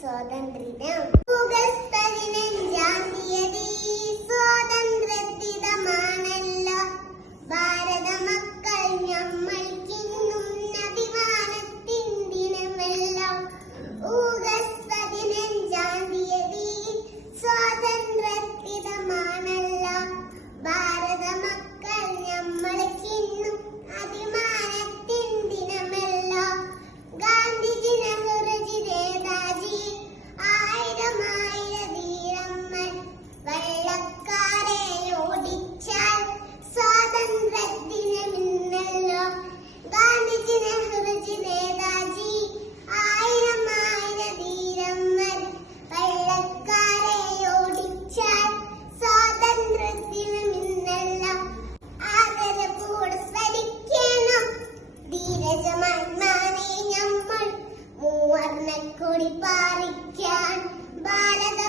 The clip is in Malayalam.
സ്വാതന്ത്ര്യദിനം. ഓഗസ്റ്റ് 15-ാം തീയതി സ്വാതന്ത്ര്യദിനമാണല്ലോ. ഭാരത മക്കൾ നമ്മൾക്കിന്നും അഭിമാനത്തിൻ ദിനമല്ലോ. ഓഗസ്റ്റ് 15-ാം തീയതി സ്വാതന്ത്ര്യദിനമാണല്ലോ. ഭാരത മക്കൾ നമ്മൾക്കിന്നും അഭിമാനത്തിൻ ദിനമല്ലോ. ഗാന്ധിജി, നെഹ്റുജി, നേതാജി, ആയിരം ധീരന്മാർ വെള്ളക്കാരെ ഓടിച്ചാൽ സ്വാതന്ത്ര്യദിനമിന്നല്ലോ. ഗാന്ധിജി, നെഹ്റുജി, നേതാജി, ആയിരം ധീരന്മാർ വെള്ളക്കാരെ ഓടിച്ചാൽ സ്വാതന്ത്ര്യദിനമിന്നല്ലോ. ആദരവോടെ സ്മരിക്കണം ധീരജവാന്മാരെ നമ്മൾ. മൂവർണ്ണക്കൊടി പാറിക്കാൻ ഭാരത